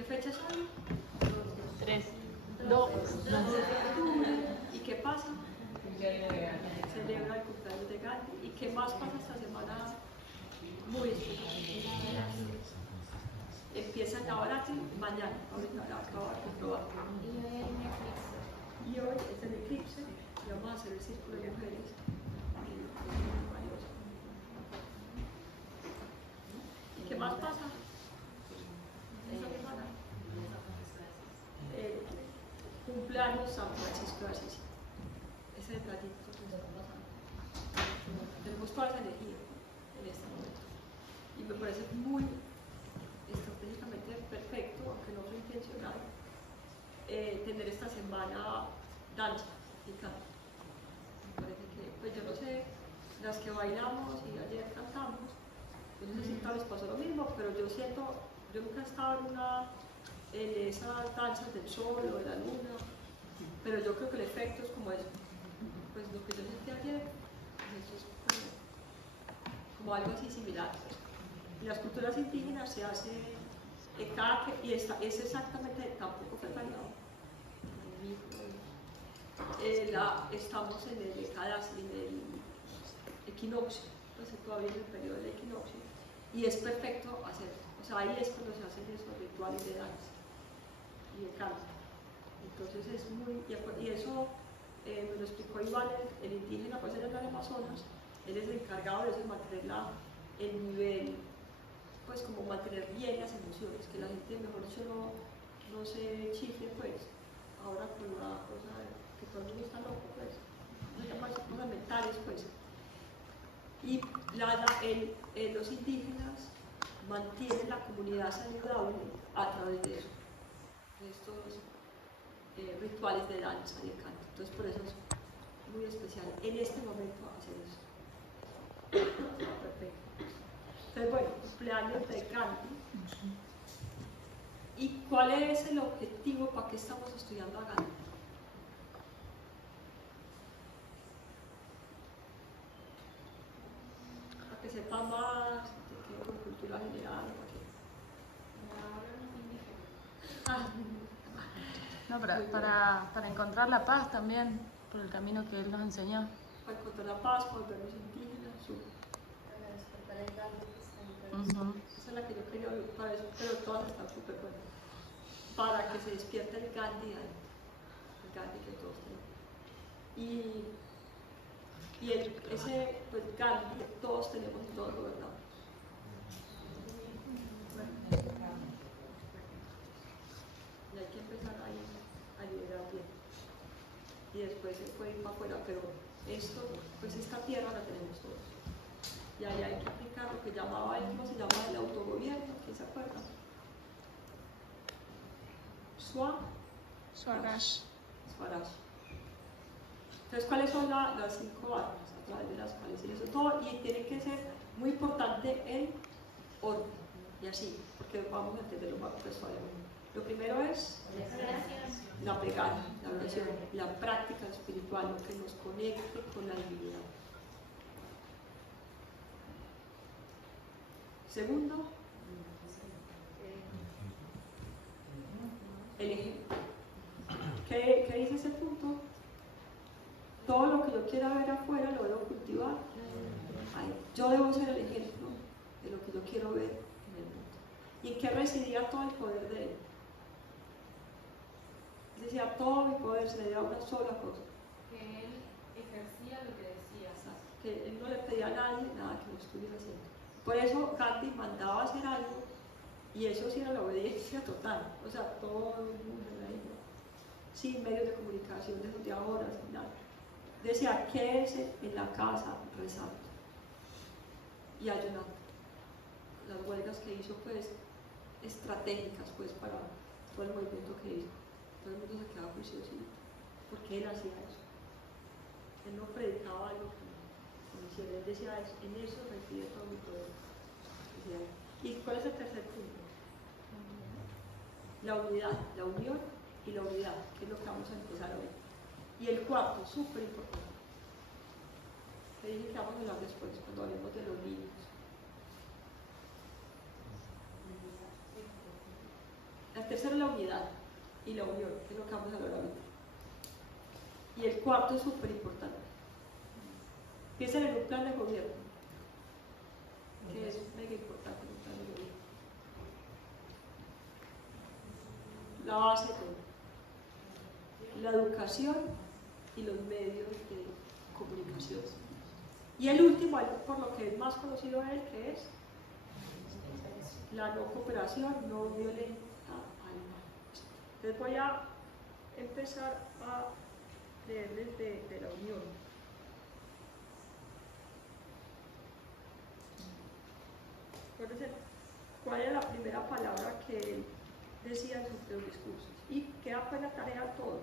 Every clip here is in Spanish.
¿Qué fecha es hoy? 3, 2, 12 de octubre. ¿Y qué pasa? Celebra el cumpleaños de Gandhi. ¿Y qué más pasa esta semana? Muy especial. Empieza la Navaratri mañana. Ahorita la acabo de comprobar. Y hoy es el eclipse. Y vamos a hacer el círculo de mujeres. ¿Y qué más pasa? Esta semana. Cumpleaños San Francisco de Asís. Ese detallito que nos está pasando. Tenemos toda esa energía en este momento. Y me parece muy estratégicamente perfecto, aunque no fue intencional, tener esta semana danza y canto. Me parece que, pues yo no sé, las que bailamos y ayer cantamos, yo no sé si tal les pasó lo mismo, pero yo siento, yo nunca he estado en esas danzas del sol o de la luna, pero yo creo que el efecto es como eso, pues lo que yo sentí ayer, pues eso es como algo así similar. En las culturas indígenas se hace y es exactamente, tampoco fue variado. Estamos en el Ekadasi, en el equinoccio, pues todavía en el periodo del equinoccio, y es perfecto hacerlo. O sea, ahí es cuando se hacen esos rituales de danza y de canto. Entonces es muy, y eso me lo explicó Iván, el indígena, pues él es del Amazonas, él es el encargado de eso, de mantener el nivel, pues como mantener bien las emociones, que la gente mejor dicho no se chifle, pues ahora con la cosa que todo el mundo está loco, pues no se llaman cosas mentales, pues. Y los indígenas mantienen la comunidad saludable a través de eso, de estos rituales de danza y de canto. Entonces por eso es muy especial en este momento hacer eso. Perfecto. Entonces bueno, cumpleaños de Gandhi. ¿Y cuál es el objetivo? ¿Para qué estamos estudiando a Gandhi? Para que sepa más, que quede con cultura general, ¿para qué? No, para encontrar la paz también, por el camino que él nos enseñó. Para encontrar la paz, para volvernos indígenas, para despertar el Gandhi que está dentro de nosotros. Esa es la que yo quería oír para eso, pero todas están súper buenas. Para que se despierte el Gandhi adentro, el Gandhi que todos tenemos. Y ese pues, Gandhi que todos tenemos y todos gobernamos. Y hay que empezar ahí a liberar bien. Y después se puede ir para afuera, pero esto, pues esta tierra la tenemos todos. Y ahí hay que aplicar lo que llamaba él, ¿cómo se llama? El autogobierno, ¿quién se acuerda? Swaraj. Entonces, ¿cuáles son las 5 armas a través de las cuales se hizo todo? Y tiene que ser muy importante el orden, y así, porque vamos a entenderlo más personalmente. Lo primero es la plegaria, la oración, la práctica espiritual, lo que nos conecte con la divinidad. Segundo, el ejemplo. ¿Qué dice ese punto? Todo lo que yo quiera ver afuera lo debo cultivar. Yo debo ser el ejemplo de lo que yo quiero ver en el mundo. ¿Y en qué residía todo el poder de él? Decía, todo mi poder se le dio a una sola cosa. Que él ejercía lo que decía. Que él no le pedía a nadie nada que lo estuviera haciendo. Por eso Gandhi mandaba hacer algo y eso sí era la obediencia total. O sea, todo el mundo en la isla, sin medios de comunicación de los ahora, sin nada. Decía, quédese en la casa rezando y ayunando. Las huelgas que hizo, pues, estratégicas, pues, para todo el movimiento que hizo. Todo el mundo se quedaba juiciosito, porque él hacía eso. Él no predicaba algo que no hiciera, él decía, en eso reside todo mi poder. ¿Y cuál es el tercer punto? La unidad, la unión y la unidad, que es lo que vamos a empezar hoy. Y el cuarto, súper importante, que dije que vamos a hablar después, cuando hablemos de los niños. tercero es la unidad y la unión, que es lo que vamos a hablar ahorita. Y el cuarto es súper importante. Piensen en un plan de gobierno, que es mega importante un plan de gobierno. La base de todo. La educación y los medios de comunicación. Y el último, por lo que es más conocido él, que es la no cooperación no violenta al mal. Entonces voy a empezar a leerles de la unión. Acuérdense cuál es la primera palabra que él decía en sus tres discursos. Y queda pues la tarea a todos,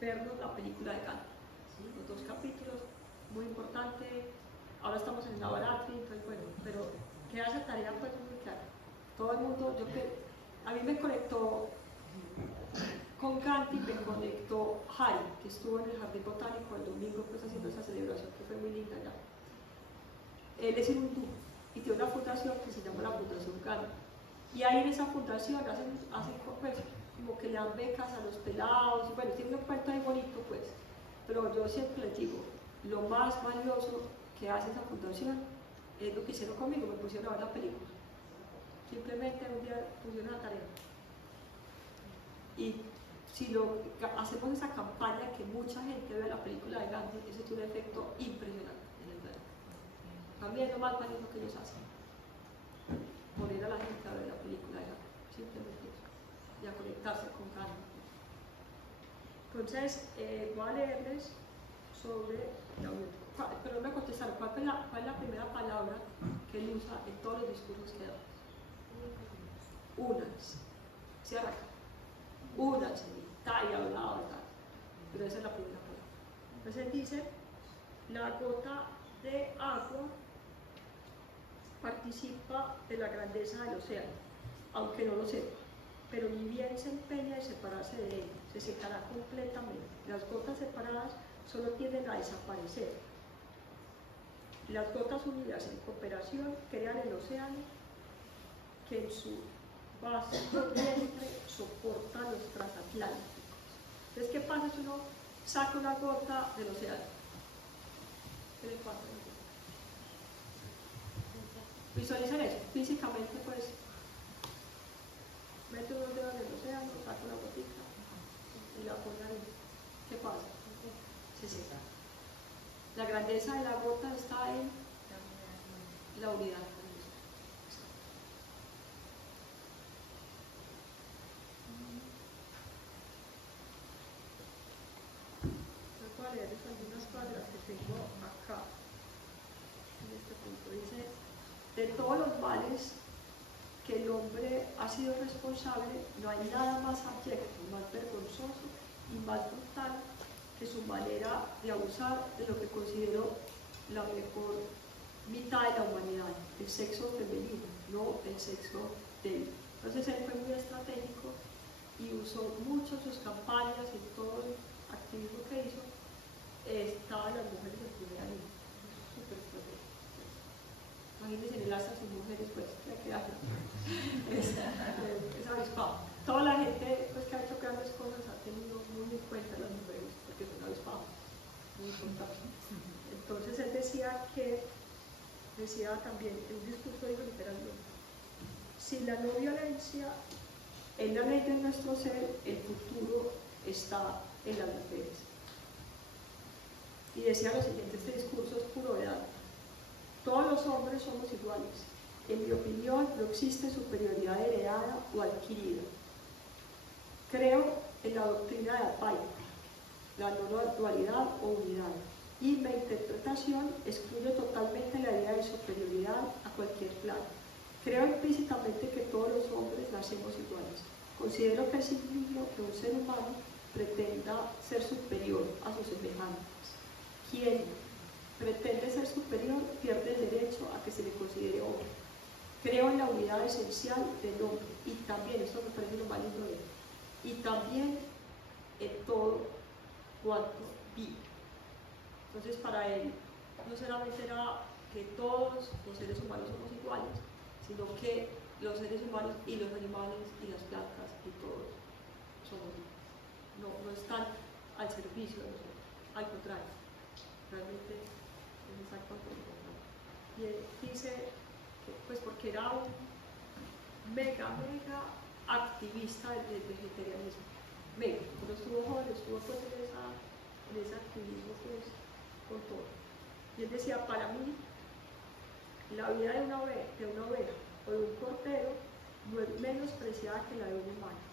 vernos la película de Gandhi, ¿sí? Los 2 capítulos, muy importante. Ahora estamos en Navaratri, entonces bueno, pero queda esa tarea pues muy clara. Todo el mundo, a mí me conectó con Gandhi, me conectó Hari, que estuvo en el Jardín Botánico el domingo pues haciendo esa celebración que fue muy linda ya. Él es hindú y tiene una fundación que se llama la Fundación Gandhi. Y ahí en esa fundación hacen pues, como que le dan becas a los pelados, y bueno, tiene un cuento ahí bonito pues, pero yo siempre les digo, lo más valioso que hace esa fundación es lo que hicieron conmigo, me pusieron a ver la película. Simplemente un día pusieron la tarea. Y si hacemos esa campaña que mucha gente vea la película de Gandhi, eso tiene un efecto impresionante en el mundo. También lo más valioso que ellos hacen. Poner a la gente a ver la película de Gandhi, simplemente eso, y a conectarse con Gandhi. Entonces, voy a leerles sobre la unión. Pero me contestaron, ¿cuál es la primera palabra que él usa en todos los discursos que da? Únanse. Cierra acá. Únanse. Está y hablado, tal. Pero esa es la primera palabra. Entonces él dice, la gota de agua participa de la grandeza del océano, aunque no lo sepa, pero ni bien se empeña en separarse de él, se secará completamente. Las gotas separadas solo tienden a desaparecer. Las gotas unidas en cooperación crean el océano que en su vasto vientre soporta los transatlánticos. Entonces, ¿qué pasa si uno saca una gota del océano? ¿Qué le pasa? Visualicen eso, físicamente pues, mete unos dedos en el océano, saca una gotita y la pone ahí. ¿Qué pasa? Se seca. La grandeza de la gota está en la unidad. Voy a leerles algunas palabras que tengo acá. En este punto dice, de todos los males que el hombre ha sido responsable, no hay nada más abyecto, más vergonzoso y más brutal que su manera de abusar de lo que considero la mejor mitad de la humanidad, el sexo femenino, no el sexo débil. Entonces él fue muy estratégico y usó mucho sus campañas y todo el activismo que hizo, estaban las mujeres en primera línea, súper estratégico. Imagínense en el asa sin mujeres, pues, ¿qué hacen? Es avispado. Toda la gente pues, que ha hecho grandes cosas ha tenido muy en cuenta las mujeres, porque son avispados, muy importante. Entonces él decía también, en un discurso dijo literalmente, si la no violencia es la ley de nuestro ser, el futuro está en las mujeres. Y decía lo siguiente, este discurso es puro verdad. Todos los hombres somos iguales. En mi opinión, no existe superioridad heredada o adquirida. Creo en la doctrina de Advaita, la no dualidad o unidad, y mi interpretación excluye totalmente la idea de superioridad a cualquier plano. Creo implícitamente que todos los hombres nacemos iguales. Considero que es indigno que un ser humano pretenda ser superior a sus semejantes. Quien pretende ser superior pierde el derecho a que se le considere hombre. Creo en la unidad esencial del hombre y también, esto me parece lo más lindo de él, y también en todo cuanto vive. Entonces para él no solamente era que todos los seres humanos somos iguales, sino que los seres humanos y los animales y las plantas y todos no están al servicio de nosotros, al contrario, realmente es exactamente lo contrario. Y él dice que, pues porque era un mega activista del vegetarianismo, cuando estuvo joven estuvo pues en ese activismo pues con todo. Y él decía, para mí la vida de una oveja o de un cordero no es menos preciada que la de un humano.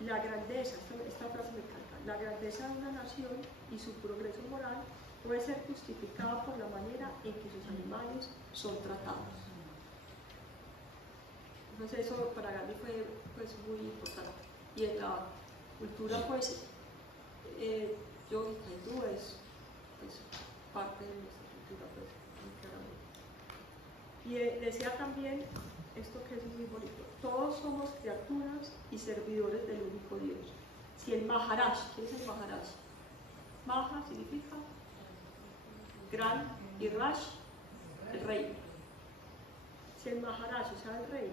La grandeza, esta frase me encanta, la grandeza de una nación y su progreso moral puede ser justificada por la manera en que sus animales son tratados. Entonces eso para Gandhi fue pues, muy importante. Y en la cultura pues yogica hindú es pues, parte de nuestra cultura pues, muy claramente. Y decía también esto que es muy bonito, todos somos criaturas y servidores del único Dios. Si el Maharaj, ¿quién es el Maharaj? Maha significa gran y Rash, el rey. Si el Maharaj, o sea el rey,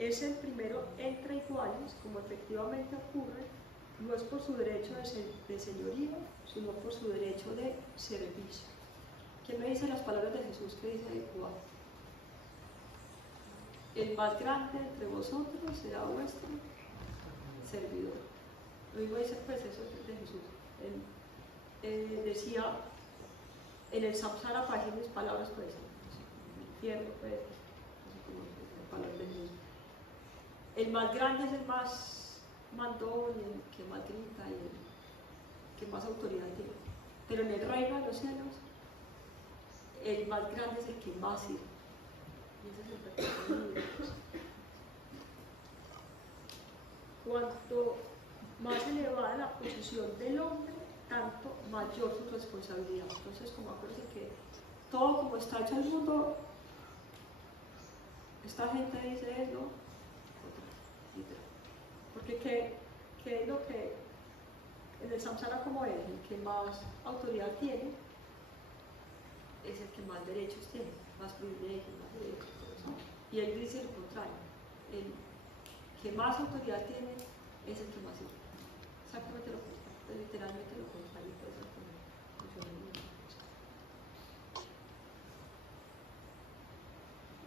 es el primero entre iguales, como efectivamente ocurre, no es por su derecho de señorío, sino por su derecho de servicio. ¿Quién me dice las palabras de Jesús que dice de Juan? El más grande entre vosotros será vuestro servidor. Lo mismo dice pues eso de Jesús. Él decía en el samsara, para decir mis palabras pues, el infierno pues, así como las palabras de Jesús. El más grande es el más mandón, el que más grita y el que más autoridad tiene. Pero en el reino de los cielos, el más grande es el que más sirve. Y ese es el perfecto de Dios. Cuanto más elevada la posición del hombre, tanto mayor su responsabilidad. Entonces, como acuérdense que todo como está hecho el mundo, esta gente dice, ¿no? Porque ¿qué es lo que en el samsara como es? El que más autoridad tiene es el que más derechos tiene, más privilegios, más derechos. Y él dice lo contrario, el que más autoridad tiene es el que más sirve. Exactamente lo contrario, literalmente lo contrario.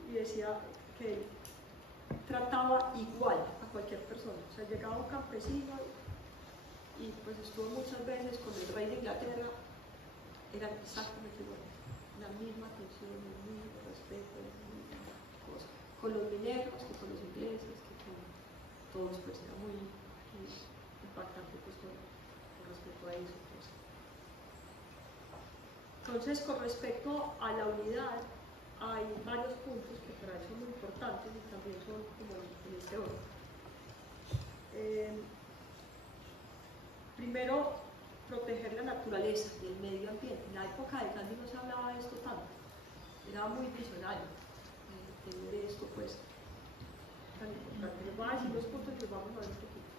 Y decía que él trataba igual a cualquier persona. O sea, llegaba un campesino y pues estuvo muchas veces con el rey de Inglaterra, eran exactamente igual, la misma atención, el mismo respeto, la misma cosa. Con los mineros, que con los ingleses, que con todos, pues era muy impactante pues, con respecto a eso. Pues. Entonces, con respecto a la unidad, hay varios puntos que para eso son muy importantes y también son como en este orden. Primero, proteger la naturaleza y el medio ambiente. En la época de Gandhi no se hablaba de esto tanto, era muy visionario tener esto pues tan importante. Les voy a decir los puntos que vamos a ver un poquito.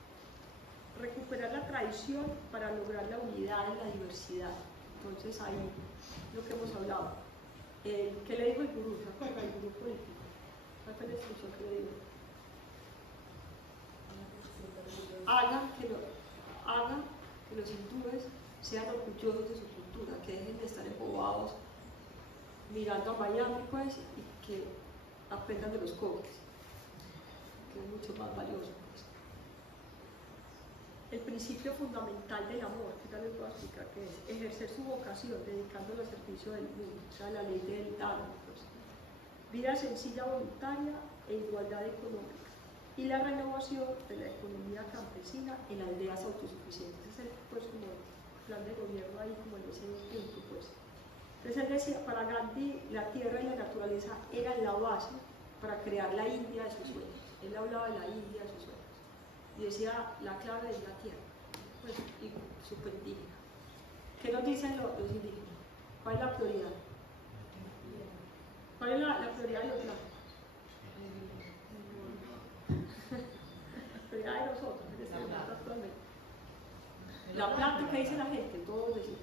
Recuperar la tradición para lograr la unidad en la diversidad. Entonces ahí lo que hemos hablado. ¿Qué le dijo el gurú? ¿Se acuerdan? El gurú político. ¿Cuál fue la instrucción que le dijo? Haga que los hindúes sean orgullosos de su cultura, que dejen de estar embobados mirando a Miami pues, y que aprendan de los cómics, que es mucho más valioso. Pues. El principio fundamental del amor, que ya les voy a explicar qué es, ejercer su vocación dedicándolo al servicio del mundo, o sea, la ley del Dharma. Pues. Vida sencilla, voluntaria e igualdad económica. Y la renovación de la economía campesina en aldeas autosuficientes. Ese es el pues, como plan de gobierno ahí, como en ese punto. Pues. Entonces él decía, para Gandhi la tierra y la naturaleza eran la base para crear la India de sus sueños. Él hablaba de la India de sus sueños. Y decía, la clave es la tierra, pues, y súper indígena. ¿Qué nos dicen los indígenas? ¿Cuál es la prioridad? ¿Cuál es la prioridad de los blancos? De nosotros, actualmente. La plata, ¿qué dice la gente? Todos decimos,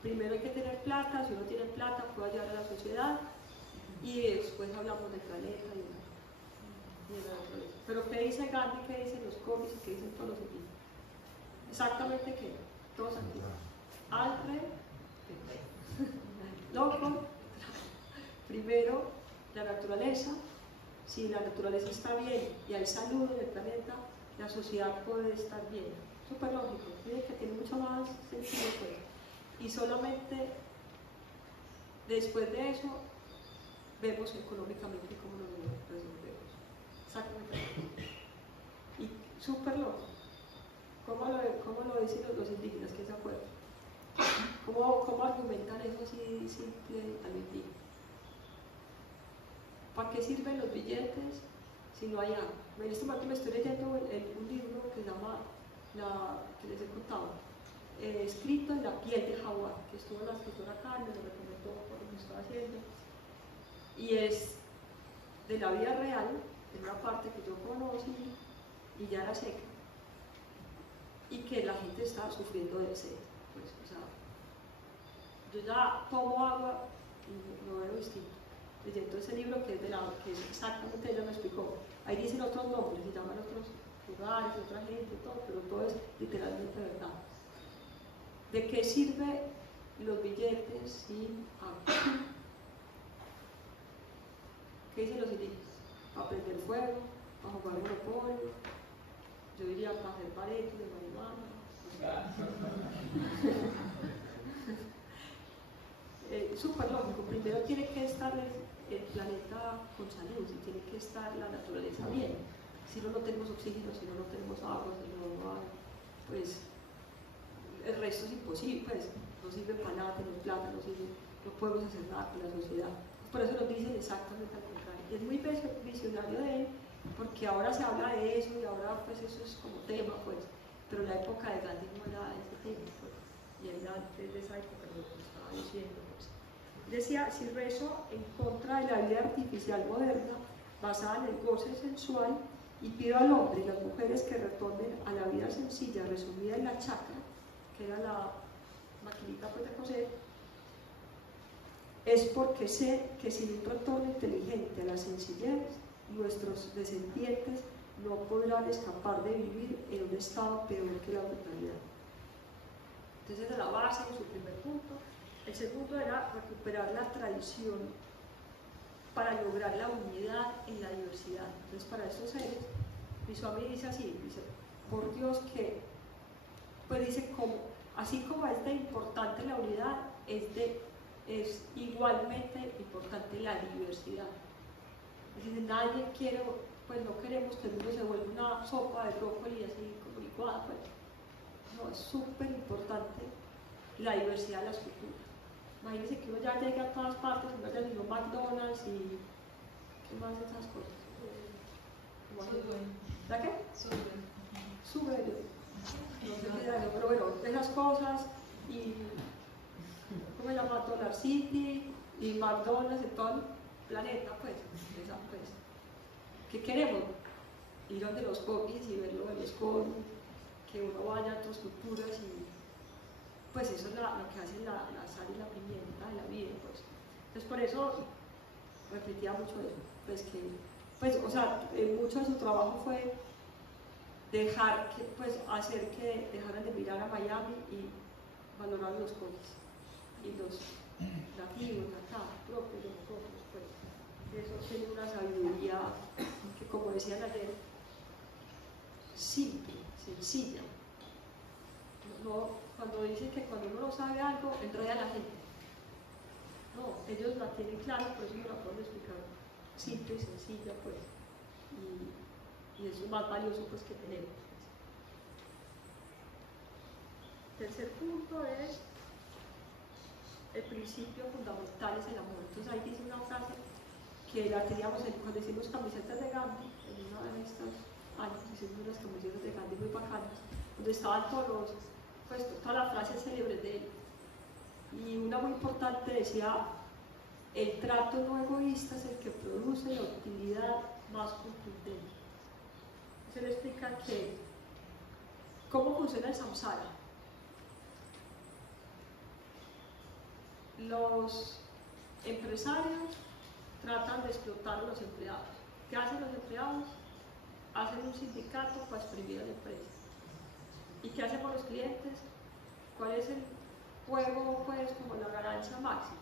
primero hay que tener plata, si uno tiene plata puede ayudar a la sociedad y después hablamos del planeta y demás. dice Gandhi, qué dicen los cómics, qué dicen todos los indígenas. Exactamente qué, todos aquí. Alfred, loco, primero la naturaleza. Si la naturaleza está bien y hay salud en el planeta, la sociedad puede estar bien. Súper lógico, miren que tiene mucho más sentido pues. Y solamente después de eso vemos económicamente cómo nos resolvemos. Exactamente. Y súper loco. ¿Cómo lo dicen los indígenas que se acuerdan? ¿Cómo argumentan eso así simple al indígena? ¿Para qué sirven los billetes si no hay agua? En este momento me estoy leyendo un libro que se llama, que les he contado, escrito en la piel de jaguar, que estuvo la escritora acá, me lo recomendó por lo que estaba haciendo, y es de la vida real, en una parte que yo conocí, y ya era seca, y que la gente está sufriendo de sed. Pues, o sea, yo ya tomo agua y lo veo distinto. Leyendo ese libro que es exactamente, ella me explicó. Ahí dicen otros nombres, se llaman otros lugares, otra gente, todo, pero todo es literalmente verdad. ¿De qué sirve los billetes sin agua? ¿Qué dicen los indígenas? Para prender fuego, para jugar monopolio, yo diría para hacer paretos de marihuana. Súper lógico, primero tiene que estar el planeta con salud, y tiene que estar la naturaleza bien. Si no tenemos oxígeno, si no tenemos agua, si no hay, pues el resto es imposible, pues no sirve para nada tener plata, no podemos hacer nada con la sociedad. Por eso nos dicen exactamente al contrario. Y es muy visionario de él, porque ahora se habla de eso y ahora pues eso es como tema, pues, pero en la época de Gandhi no era ese tema, pues, y él antes de esa época lo estaba diciendo, pues. Decía, si rezo en contra de la vida artificial moderna, basada en el goce sensual, y pido al hombre y las mujeres que retornen a la vida sencilla, resumida en la chakra, que era la maquinita pues, de coser, es porque sé que sin un retorno inteligente a la sencillez, nuestros descendientes no podrán escapar de vivir en un estado peor que la brutalidad. Entonces, esa es la base en su primer punto. El segundo era recuperar la tradición para lograr la unidad en la diversidad. Entonces, para estos seres, mi Swami dice así, dice, por Dios que, pues dice, así como es de importante la unidad, es igualmente importante la diversidad. Es decir, nadie quiere, pues no queremos que el mundo se vuelva una sopa de brócoli así como licuada, pues. No, es súper importante la diversidad de las culturas. Imagínense que uno ya llegue a todas partes, uno ya llegó McDonald's y ¿qué más de esas cosas? ¿La qué? Sube. No sé qué era, pero bueno, esas cosas y ¿cómo se llama? Dollar City y McDonald's en todo el planeta, pues. Esa, pues. ¿Qué queremos? Ir donde los hobbies y verlo con que uno vaya a otras culturas y pues eso es lo que hace la sal y la pimienta de la vida, pues. Entonces por eso repetía mucho eso, pues que, pues, o sea, mucho de su trabajo fue dejar que, pues, hacer que dejaran de mirar a Miami y valorar los cosas y los nativos acá, propios de nosotros, pues. Eso tiene una sabiduría que, como decían ayer, simple, sencilla. No, cuando dicen que cuando uno no sabe algo, enreda a la gente. No, ellos la tienen clara, por eso me la pueden explicar simple y sencilla, pues. Y eso es lo más valioso pues, que tenemos. Tercer punto es el principio fundamental es el amor. Entonces ahí dice una frase que la teníamos cuando hicimos camisetas de Gandhi, en uno de estos años hicimos unas camisetas de Gandhi muy bacanas, donde estaban todos pues todas las frases célebres de él. Y una muy importante decía, el trato no egoísta es el que produce la utilidad más contundente. Se le explica que cómo funciona el samsara. Los empresarios tratan de explotar a los empleados. ¿Qué hacen los empleados? hacen un sindicato para exprimir a la empresa. ¿Y qué hacemos los clientes? ¿Cuál es el juego, pues, como la ganancia máxima?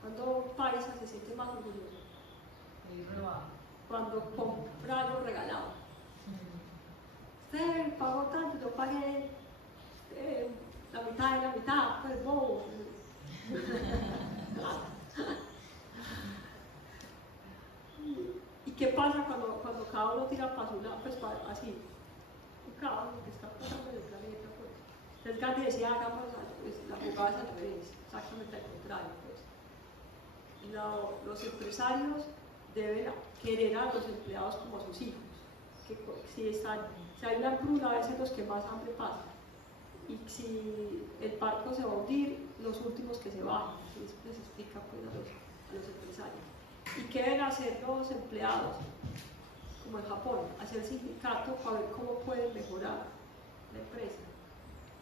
Cuando Paisa se siente más orgulloso. Cuando compra algo regalado. Usted pagó tanto, yo pagué la mitad de la mitad, pues bobo. ¿Y qué pasa cuando cada uno tira para su lado, pues así? Cada uno que está pasando en el planeta, pues. Entonces Gandhi decía, hagamos pues, la jugada al revés, exactamente al contrario, pues. Los empresarios deben querer a los empleados como a sus hijos. Que, si hay una hambruna, a veces los que más hambre pasan. Y si el barco se va a hundir, los últimos que se bajan. Así les explica pues, a los empresarios. ¿Y qué deben hacer los empleados? Como en Japón, hacer sindicato para ver cómo pueden mejorar la empresa,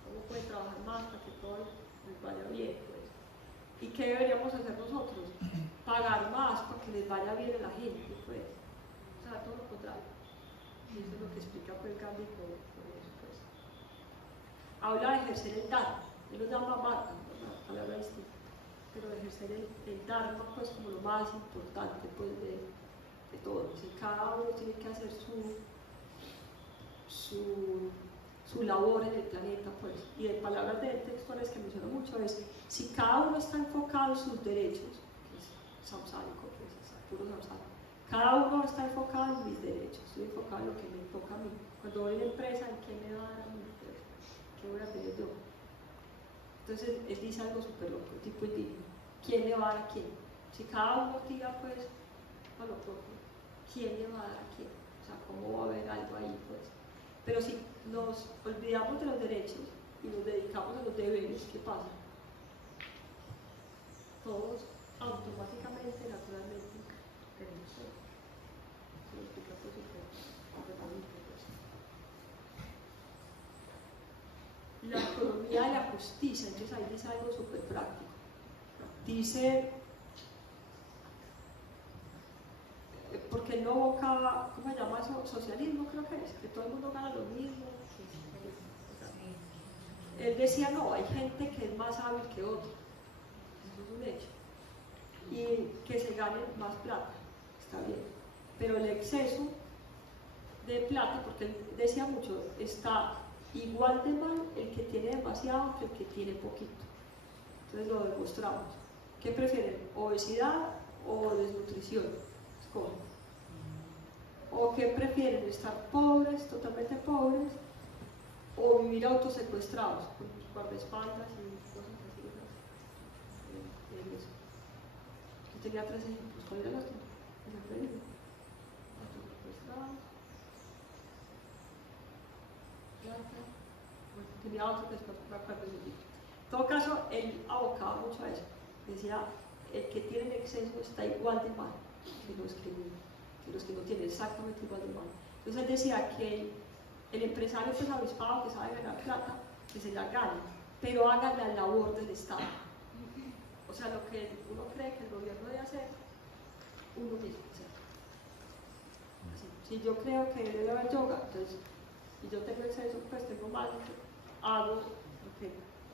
cómo pueden trabajar más para que todo les vaya bien. Pues. ¿Y qué deberíamos hacer nosotros? Pagar más para que les vaya bien a la gente. Pues. O sea, todo lo contrario. Y eso es lo que explica pues, Gandhi por eso. Pues. Habla de ejercer el Dharma, él lo llama Bhakti, una palabra distinta, pero de ejercer el Dharma pues, como lo más importante pues, de todo. Si cada uno tiene que hacer su labor en el planeta, pues, y de palabras textuales que menciono mucho es, si cada uno está enfocado en sus derechos, que es samsárico, pues, es puro samsárico, cada uno está enfocado en mis derechos, estoy enfocado en lo que me toca a mí. Cuando voy a la empresa, ¿en qué me va a dar a mí? Pues, ¿qué voy a tener yo? Entonces, él dice algo súper loco, tipo indigno. ¿Quién le va a dar a quién? Si cada uno tira, pues, a lo propio, ¿quién le va a dar a quién? O sea, ¿cómo va a haber algo ahí? Pues? Pero si nos olvidamos de los derechos y nos dedicamos a los deberes, ¿qué pasa? Todos automáticamente, naturalmente, queremos ser. Se lo explica por supuesto. La economía de la justicia, entonces ahí dice algo súper práctico. Dice, porque él no evocaba, ¿cómo se llama eso? Socialismo creo que es, que todo el mundo gana lo mismo. Él decía, no, hay gente que es más hábil que otro, eso es un hecho, y que se gane más plata, está bien, pero el exceso de plata, porque él decía mucho, está igual de mal el que tiene demasiado que el que tiene poquito. Entonces lo demostramos. ¿Qué prefieren? ¿Obesidad o desnutrición? Escogen. ¿O qué prefieren? ¿Estar pobres, totalmente pobres? ¿O vivir autosecuestrados con sus guardaespaldas y cosas así? Eso. Yo tenía 3 ejemplos. ¿Cuál era el otro? Autosecuestrados. Tenía otro que después me acuerdo de mí. En todo caso, él abocaba mucho a eso. Decía, el que tiene el exceso está igual de mal que los que no tienen, exactamente igual de mal. Entonces él decía que el empresario que es avispado, que sabe ganar plata, que se la gane, pero haga la labor del Estado. O sea, lo que uno cree que el gobierno debe hacer, uno mismo hacer. Si yo creo que debe haber yoga, entonces, si yo tengo exceso, pues tengo mal, hago lo que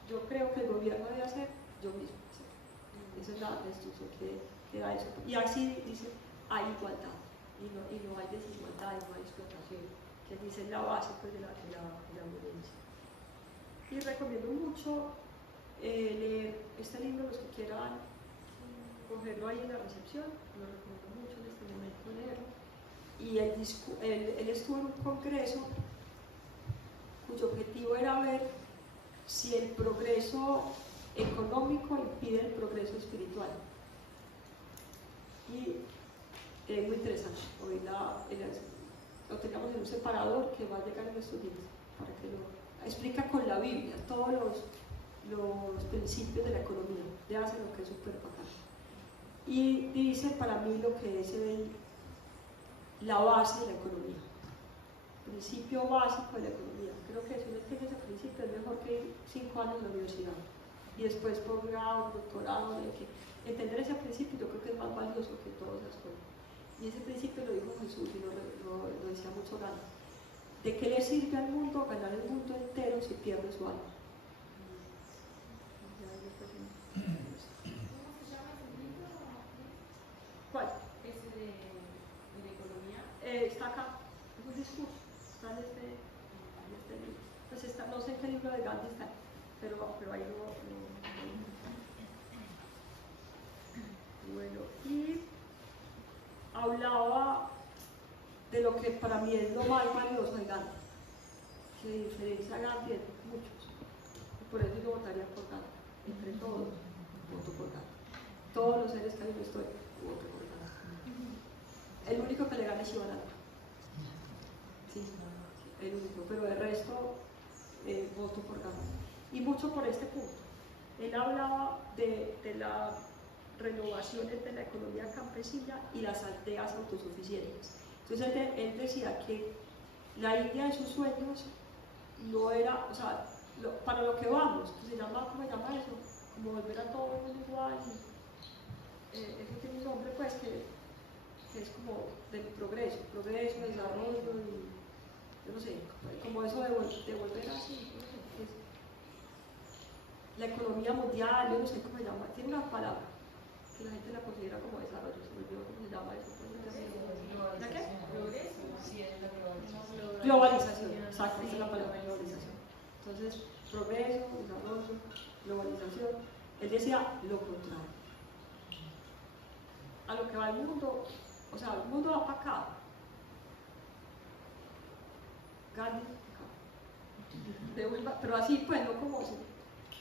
yo creo que el gobierno debe hacer, yo mismo hacer. Esa es la instrucción que da eso. Y así dice, hay igualdad, y no hay desigualdad, y no hay explotación, que dice la base pues, de la violencia. Y recomiendo mucho leer este libro, los que quieran cogerlo ahí en la recepción, lo recomiendo mucho en este momento leerlo. Y él estuvo en un congreso cuyo objetivo era ver si el progreso económico impide el progreso espiritual. Y es muy interesante, hoy lo tenemos en un separador que va a llegar en estos días, para que lo explica con la Biblia, todos los principios de la economía, ya hacen lo que es súper bacán. Y dice para mí lo que es la base de la economía, principio básico de la economía. Creo que si uno tiene ese principio es mejor que ir 5 años a la universidad y después posgrado, doctorado, entender ese principio yo creo que es más valioso que todas esas cosas. Y ese principio lo dijo Jesús y lo decía mucho mucho gana. ¿De qué le sirve al mundo ganar el mundo entero si pierde su alma? ¿Cuál? Ese de economía. Está acá, es un discurso, está en este libro. Pues está, no sé en qué libro de Gandhi está, pero ahí Bueno, y hablaba de lo que para mí es lo más valioso de Gandhi, que diferencia a Gandhi de muchos, y por eso yo votaría por Gandhi. Entre todos, voto por Gandhi. Todos los seres que hay en la historia, voto por Gandhi. El único que le gana es Shivananda. Sí, el único, pero el resto voto por Gandhi. Y mucho por este punto. Él hablaba de las renovaciones de la economía campesina y las aldeas autosuficientes. Entonces él decía que la India de sus sueños no era, o sea, para lo que vamos, que se llama, ¿cómo se llama eso? Como volver a todo el mundo igual. Eso tiene un nombre, pues, que es como del progreso, desarrollo y yo no sé, como eso de volver así, no sé, es la economía mundial, yo no sé cómo se llama, tiene una palabra que la gente la considera como desarrollo, se me olvidó cómo se llama eso. ¿La qué? Progreso. Sí, es la globalización. Globalización, exacto, esa es la palabra, globalización. Entonces, progreso, desarrollo, globalización. Él decía lo contrario. A lo que va el mundo, o sea, el mundo va para acá. Gandhi, acá. Pero así, pues, no como si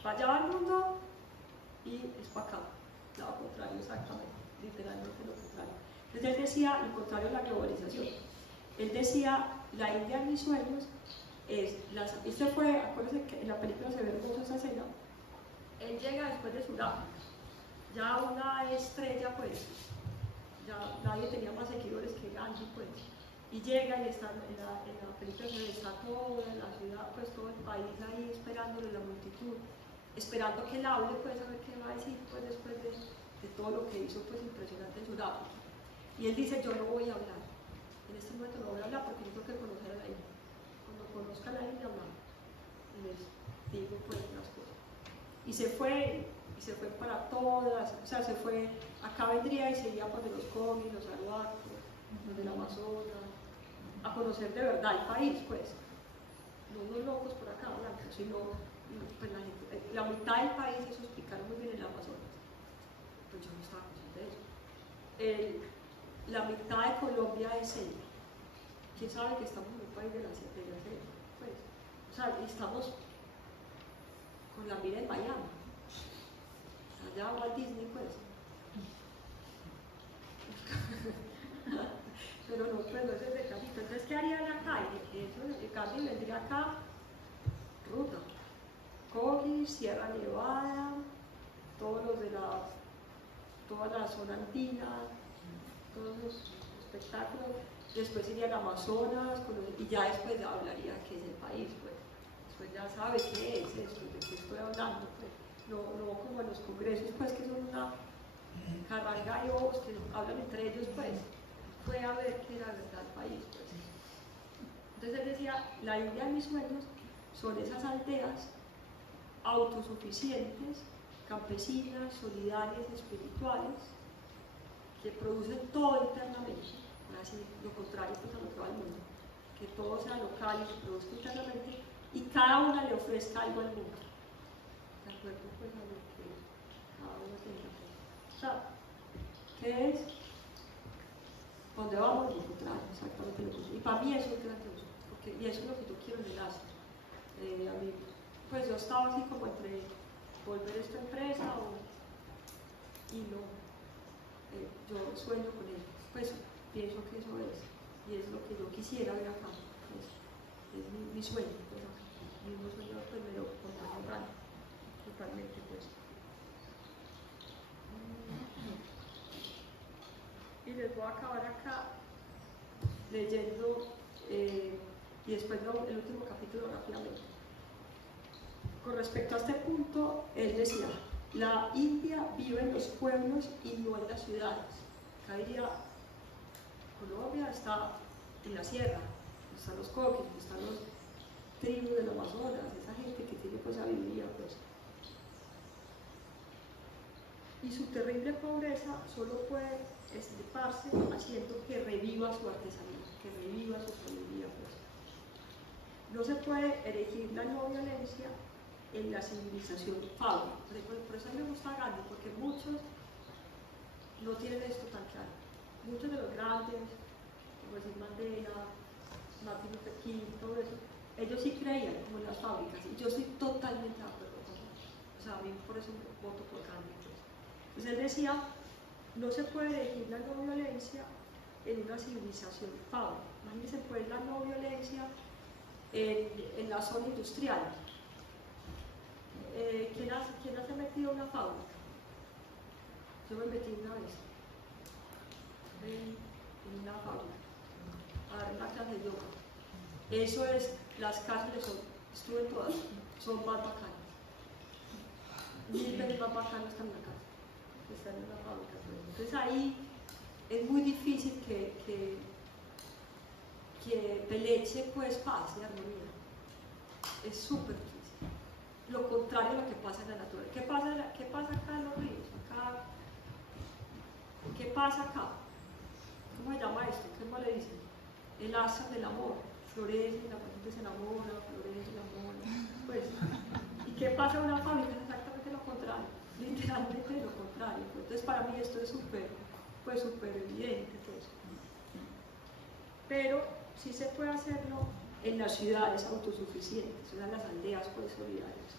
vaya al mundo y es para acá. Lo contrario, exactamente, literalmente lo contrario. Entonces él decía, lo contrario es la globalización. Él decía, la India de mis sueños es, este fue, acuérdense que en la película se ve hermoso esa escena, él llega después de Sudáfrica, ya una estrella, pues, ya nadie tenía más seguidores que Gandhi, pues, y llega y está en la película se ve, está toda la ciudad, pues todo el país ahí esperándole, la multitud, esperando que él hable, pues, a ver qué va a decir, pues, después de todo lo que hizo, pues, impresionante en Sudáfrica. Y él dice, yo no voy a hablar, en este momento no voy a hablar porque yo tengo que conocer a la India. Cuando conozca a la India, hablamos. Y les digo, pues, las cosas. Y se fue para todas, o sea, se fue, acá vendría y se iría por los Comis, los Aruacos, los del Amazonas, a conocer de verdad el país, pues. No unos locos por acá hablando, sino, pues, la mitad del país, eso explicaron muy bien en el Amazonas. Pues yo no estaba consciente de eso. La mitad de Colombia es selva. ¿Quién sabe que estamos en un país de la selva? Pues, o sea, estamos con la mira en Miami. Allá Walt Disney, pues. Pero no, pues no es de casito. Entonces, ¿qué harían acá? Eso, Gandhi vendría acá, ruta. Cogi, Sierra Nevada, todos los de toda la zona andina, todos los espectáculos. Después iría al Amazonas y ya después ya hablaría qué es el país, pues. Después ya sabe qué es esto, de qué estoy hablando, pues. No como en los congresos, pues, que son una carranga de ojos que hablan entre ellos, pues. Fue a ver qué era verdad el país, pues. Entonces él decía, la India de mis sueños son esas aldeas autosuficientes, campesinas, solidarias, espirituales, que producen todo internamente, así lo contrario pues, a lo que va al mundo, que todo sea local y se produzca internamente, y cada una le ofrezca algo al mundo, de acuerdo pues a lo que cada uno tenga. O sea, ¿qué es? ¿Dónde vamos? Lo contrario, exactamente lo contrario. Y para mí eso es grandioso, porque, y eso es lo que yo quiero en el astro. A mí, pues yo estaba así como entre volver esta empresa y no. Yo sueño con ello, pues pienso que eso es, y es lo que yo quisiera ver acá, es mi sueño, pues, mi mismo sueño, pues me lo acompaño totalmente, pues. Y les voy a acabar acá leyendo, y después el último capítulo rápidamente. Con respecto a este punto, él decía, la India vive en los pueblos y no en las ciudades. Acá diría, Colombia está en la sierra, están los coquis, están los tribus del Amazonas, esa gente que tiene pues sabiduría, pues. Y su terrible pobreza solo puede extirparse haciendo que reviva su artesanía, que reviva su sabiduría, pues. No se puede erigir la no violencia en la civilización fábrica. Por eso a mí me gusta Gandhi, porque muchos no tienen esto tan claro. Muchos de los grandes, como decir Mandela, Martin Luther King, todo eso, ellos sí creían como en las fábricas, y yo estoy totalmente de acuerdo con eso. O sea, a mí por eso me voto por Gandhi. Entonces él decía, no se puede erigir la no violencia en una civilización fábrica. Imagínense pues la no violencia en la zona industrial. ¿Quién ha metido en una fábrica? Yo me metí una vez en una fábrica a dar una clase de yoga. Eso es, las cárceles estuve en todas, son más bacanas. 1000 veces más bacanas que en la casa, que están en una fábrica. Entonces ahí es muy difícil que peleche pues paz y armonía. Es súper difícil. Lo contrario a lo que pasa en la naturaleza. ¿Qué pasa acá en los ríos? ¿Qué pasa acá? ¿Cómo se llama esto? ¿Cómo le dicen? El asa del amor. Florece, la gente se enamora, florece el amor. Pues, ¿y qué pasa en una fábrica? Es exactamente lo contrario. Literalmente lo contrario. Entonces, para mí esto es súper evidente. Pues. Pero sí se puede hacerlo en las ciudades autosuficientes, en las aldeas pues, solidarias.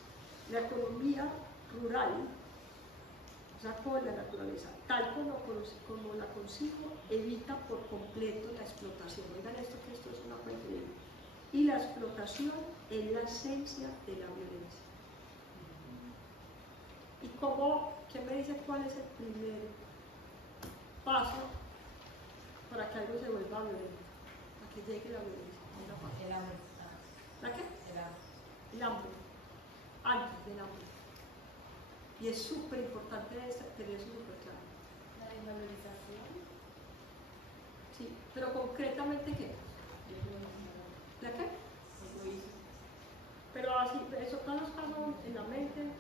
La economía rural, o sea, con la naturaleza, tal como la consigo, evita por completo la explotación. Oigan esto, que esto es una cosa increíble. Y la explotación es la esencia de la violencia. ¿Y quién me dice cuál es el primer paso para que algo se vuelva violento? Para que llegue la violencia. El hambre. ¿La qué? El hambre. Antes del hambre. Y es súper importante tener eso súper claro. La desvalorización. Sí, pero concretamente ¿qué? ¿La qué? Pero así, eso todos los pasos en la mente,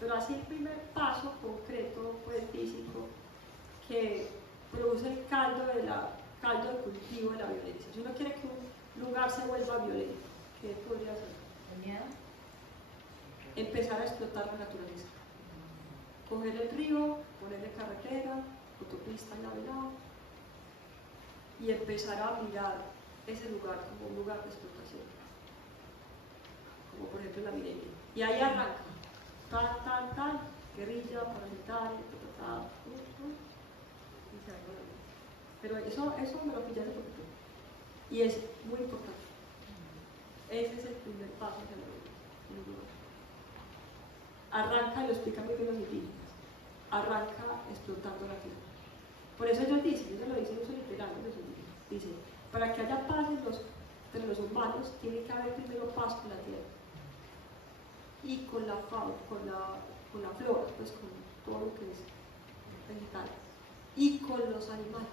pero así el primer paso concreto, pues físico, que produce el caldo de cultivo de la violencia. Si uno quiere que un lugar se vuelva violento, ¿qué podría hacer? ¿El miedo? Empezar a explotar la naturaleza. Coger el río, ponerle carretera, autopista al lado y lado, y empezar a mirar ese lugar como un lugar de explotación. Como por ejemplo la Mireia. Y ahí arranca. Tal, guerrilla, paramilitar, y se arma la vida. Pero eso me lo pillé hace poquito. Y es muy importante. Ese es el primer paso hacia la violencia. Arranca, y lo explican muy bien los indígenas, arranca explotando la tierra. Por eso ellos lo dicen en uso literal, los indígenas. Dicen, para que haya paz entre los humanos, tiene que haber primero paz con la tierra. Y con la fauna, con la flora, pues con todo lo que es vegetal. Y con los animales.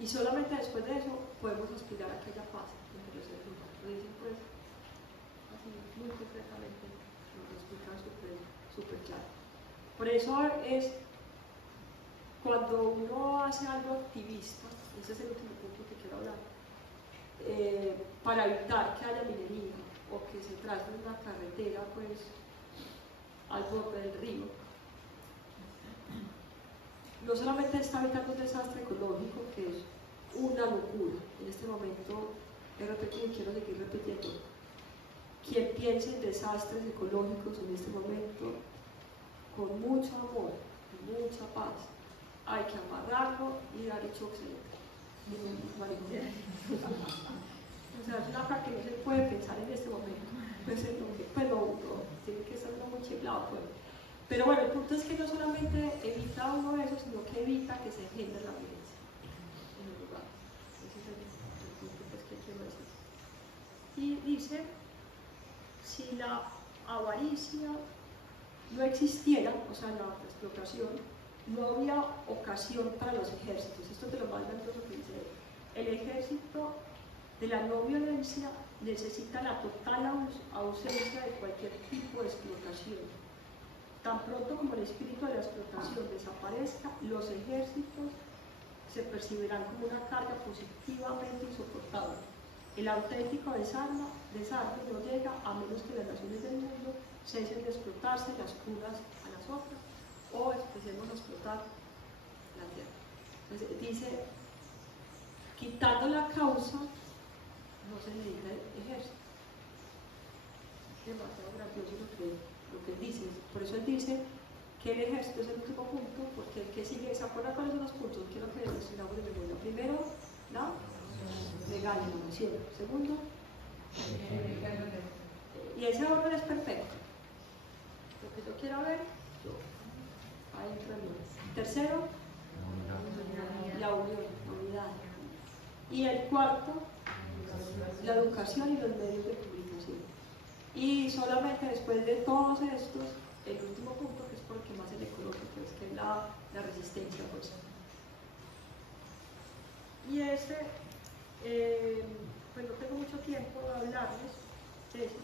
Y solamente después de eso podemos aspirar a que haya paz entre los seres humanos. Lo dicen pues así muy concretamente, lo explican súper claro. Por eso es cuando uno hace algo activista, ese es el último punto que quiero hablar, para evitar que haya minería o que se trace una carretera pues al borde del río, no solamente está evitando un desastre ecológico que es una locura. En este momento he repetido y quiero seguir repitiendo. Quien piense en desastres ecológicos en este momento, con mucho amor, con mucha paz, hay que amarrarlo y darle choques eléctricos. O sea, es una cosa que no se puede pensar en este momento. Pues no, tiene que estar uno muy chiflado. Pues. Pero bueno, el punto es que no solamente evita uno eso, sino que evita que se genere la violencia en el lugar. Ese es el punto pues, que quiero decir. Y dice, si la avaricia no existiera, o sea, la explotación, no había ocasión para los ejércitos. Esto te lo manda entonces lo que dice. El ejército de la no violencia necesita la total ausencia de cualquier tipo de explotación. Tan pronto como el espíritu de la explotación desaparezca, los ejércitos se percibirán como una carga positivamente insoportable. El auténtico desarme no llega a menos que las naciones del mundo cesen de explotarse las unas a las otras o empecemos a explotar la tierra. Entonces dice, quitando la causa, no se necesita el ejército. Es demasiado gracioso lo que él dice. Por eso él dice que el ejército es el último punto, porque el que sigue, ¿se acuerdan cuáles son los puntos? Quiero que les sigamos de memoria. Primero, la legalización. Segundo, y ese orden es perfecto. Lo que yo quiera ver, ahí entra el orden. Tercero, la unión, la unidad. Y el cuarto, la educación y los medios de comunicación. Y solamente después de todos estos, el último punto, que es por el que más se le coloca, pues, que es la resistencia. Pues. Y ese, pues no tengo mucho tiempo de hablarles de ese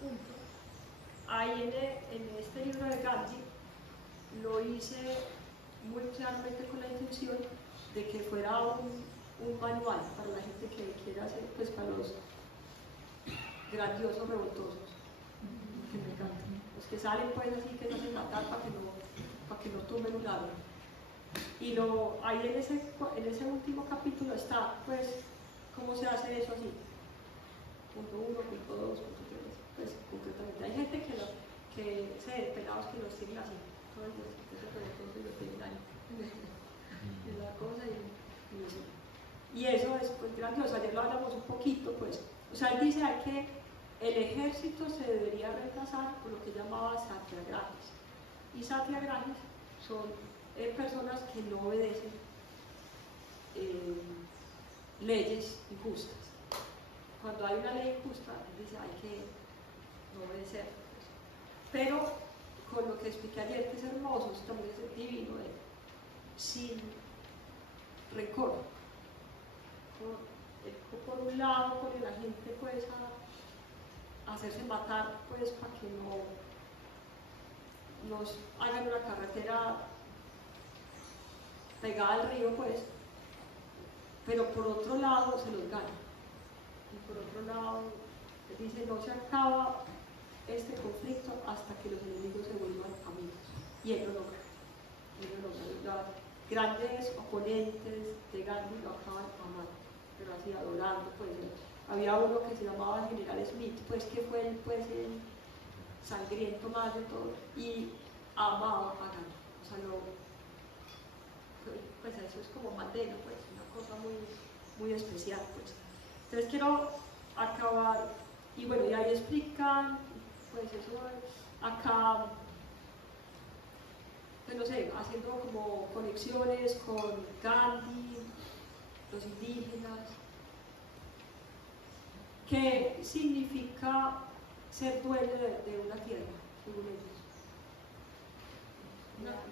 punto. Ahí en este libro de Gandhi lo hice muy claramente con la intención de que fuera un manual para la gente que quiera hacer, pues para los grandiosos revoltosos, que me encantan. Los que salen pues así que no hacen matar para que no tumben un árbol. Y ahí en ese último capítulo está pues cómo se hace eso así. Punto 1, punto 2, punto 3, pues concretamente. Hay gente que pelados que los tienen así, todo el día, ese revoltoso y los tienen ahí. Es la cosa y eso. Y eso es pues grandioso. Ayer lo hablamos un poquito, pues. O sea, él dice que el ejército se debería reemplazar por lo que llamaba satyagrahis. Y satyagrahis son personas que no obedecen leyes injustas. Cuando hay una ley injusta, él dice hay que no obedecer. Pero con lo que expliqué ayer, que es hermoso, eso también es divino, sin rencor. Por un lado, pone la gente pues a hacerse matar pues para que no nos hagan una carretera pegada al río pues, pero por otro lado se los gana. Y por otro lado, dice, no se acaba este conflicto hasta que los enemigos se vuelvan amigos. Y él lo logra. Los grandes oponentes de Gandhi lo acaban amando, pero así adorando. Pues, había uno que se llamaba General Smith, pues que fue el sangriento más de todo, y amaba a Gandhi. O sea, pues eso es como Mandela, pues, una cosa muy, muy especial. Pues. Entonces quiero acabar, y bueno, y ahí explican, pues eso acá, pues no sé, haciendo como conexiones con Gandhi, los indígenas. ¿Qué significa ser dueño de una tierra, según ellos?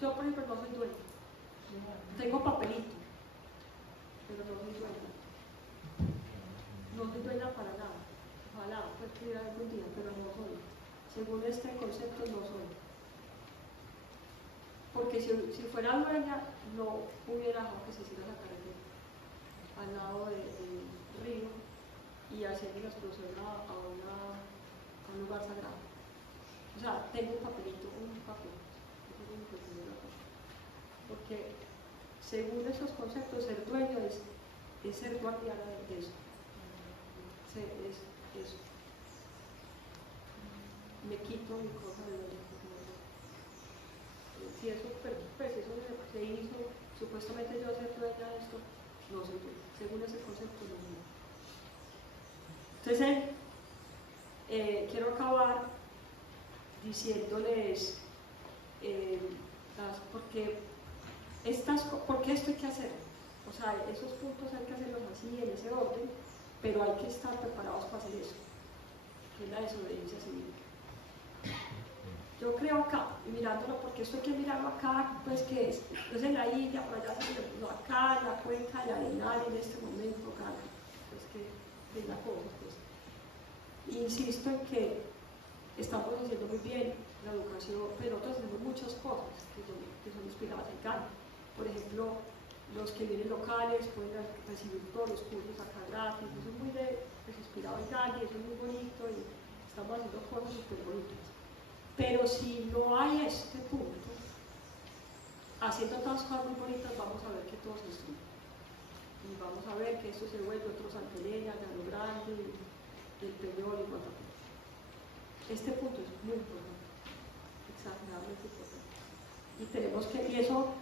Yo, por ejemplo, no soy dueño. Tengo papelito, pero no soy dueña. No soy dueña para nada. Ojalá pueda algún día, pero no soy. Según este concepto, no soy. Porque si fuera dueña, no hubiera dejado que se hiciera la carretera al lado del río y hacer la explosión a un lugar sagrado. O sea, tengo un papelito, un papel. Porque según esos conceptos, ser dueño es ser guardiana de eso. Es eso. Me quito mi cosa de dueño. Si eso, pues eso se hizo, supuestamente yo ser dueña de esto, no soy yo. Según ese concepto, no soy yo. Entonces, quiero acabar diciéndoles por qué esto hay que hacer. O sea, esos puntos hay que hacerlos así, en ese orden, pero hay que estar preparados para hacer eso, que es la desobediencia civil. yo creo acá, y mirándolo, porque esto hay que mirarlo acá, pues que es en la India, por allá se le puso acá, en la cuenca, el Arenal, en este momento, acá, pues que es la cosa, pues. Insisto en que estamos haciendo muy bien la educación, pero nosotros hacemos muchas cosas que son inspiradas en Gandhi. Por ejemplo, los que vienen locales pueden recibir todos los cursos acá gratis, eso es muy inspirado en Gandhi, eso es muy bonito y estamos haciendo cosas súper bonitas. Pero si no hay este punto, haciendo otras cosas muy bonitas, vamos a ver que todo se destruye. Y vamos a ver que esto se vuelve otro Santa Elena, Llano Grande, el Peñol y Guatapé. Este punto es muy importante, exageradamente importante. Y tenemos que, y eso,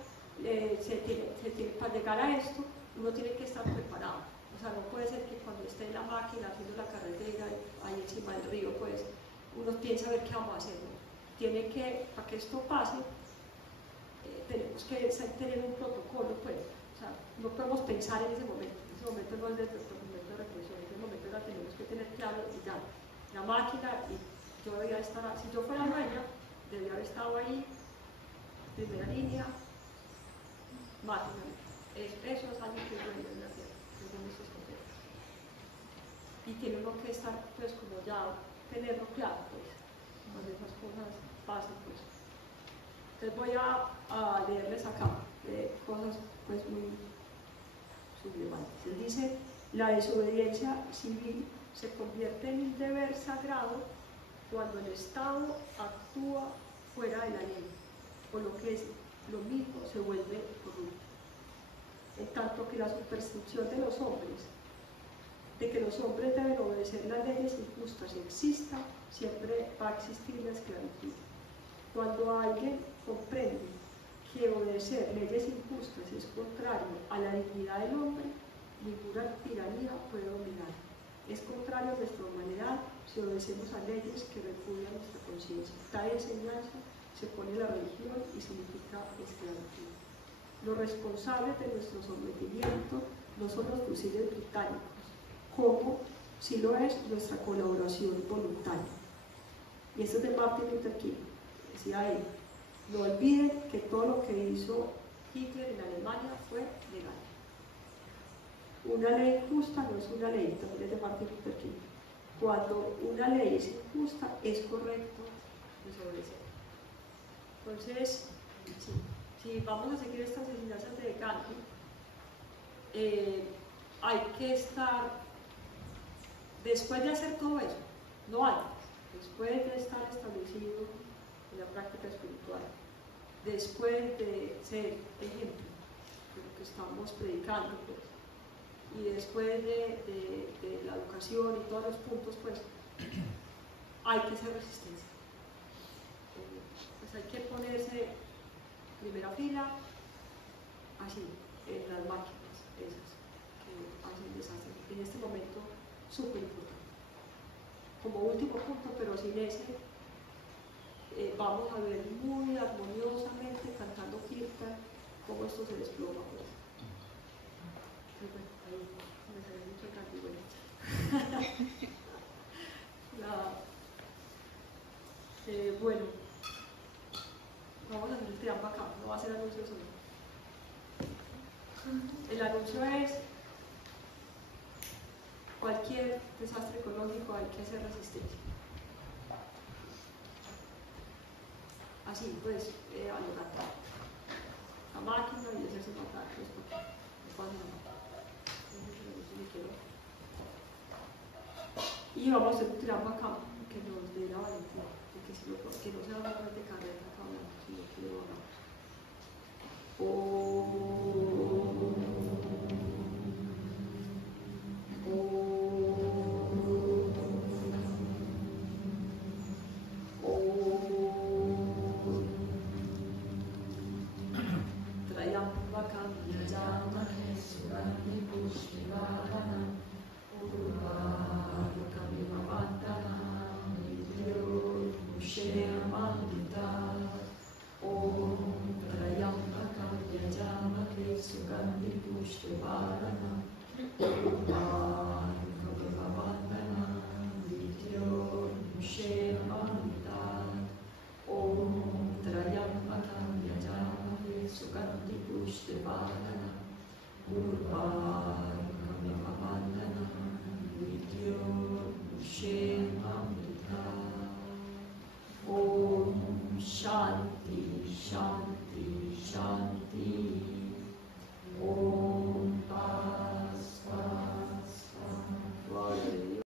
para llegar a esto, uno tiene que estar preparado. O sea, no puede ser que cuando esté en la máquina haciendo la carretera, ahí encima del río, pues uno piensa a ver qué vamos a hacer, ¿no? Tiene que, para que esto pase, tenemos que tener un protocolo, pues. O sea, no podemos pensar en ese momento no es nuestro momento de reflexión, en ese momento la tenemos que tener claro y ya, la máquina, y yo debía estar, si yo fuera dueña, debía haber estado ahí, primera línea, máquina, eso es algo que es dueño de la tierra, según estos conceptos. Y tiene uno que estar, pues, como ya, tenerlo claro, pues, cuando esas cosas pasen, pues. Entonces voy a leerles acá cosas, pues, muy sublevantes. Dice, la desobediencia civil se convierte en un deber sagrado cuando el Estado actúa fuera de la ley, o lo que es lo mismo se vuelve corrupto. En tanto que la superstición de los hombres, de que los hombres deben obedecer las leyes injustas exista, siempre va a existir la esclavitud. Cuando alguien comprende que obedecer leyes injustas es contrario a la dignidad del hombre, ninguna tiranía puede dominar. Es contrario a nuestra humanidad si obedecemos a leyes que repudian nuestra conciencia. Tal enseñanza se pone en la religión y significa esclavitud. Los responsables de nuestro sometimiento no son los fusiles británicos, como si lo es nuestra colaboración voluntaria. Y esto es de Martin Luther King. Decía él, no olviden que todo lo que hizo Hitler en Alemania fue legal. Una ley justa no es una ley, también es de Martin Luther King. Cuando una ley es injusta, es correcto desobedecer. Entonces, si vamos a seguir estas enseñanzas de Gandhi, hay que estar, después de hacer todo eso, no antes, después de estar establecido en la práctica espiritual, después de ser ejemplo de lo que estamos predicando, pues, y después de la educación y todos los puntos, pues hay que hacer resistencia. Pues hay que ponerse primera fila, así, en las máquinas esas que hacen desastre. En este momento, súper importante. Como último punto, pero sin ese, vamos a ver muy armoniosamente, cantando kirtan, cómo esto se desploma. Pues. Entonces, bueno, ahí me sale mucho canto y bueno. Bueno, vamos a hacer el triángulo acá, no va a ser anuncio solo. El anuncio es cualquier desastre económico hay que hacer resistencia. Así, pues, a lo matar. La máquina y hacerse matar, pues, porque no pasa nada. Y vamos a hacer un triángulo acá que nos dé la valentía, porque si no, que no sea una de carrera acá hablando, sino que lo hagamos. Sugandhi Pushtivarana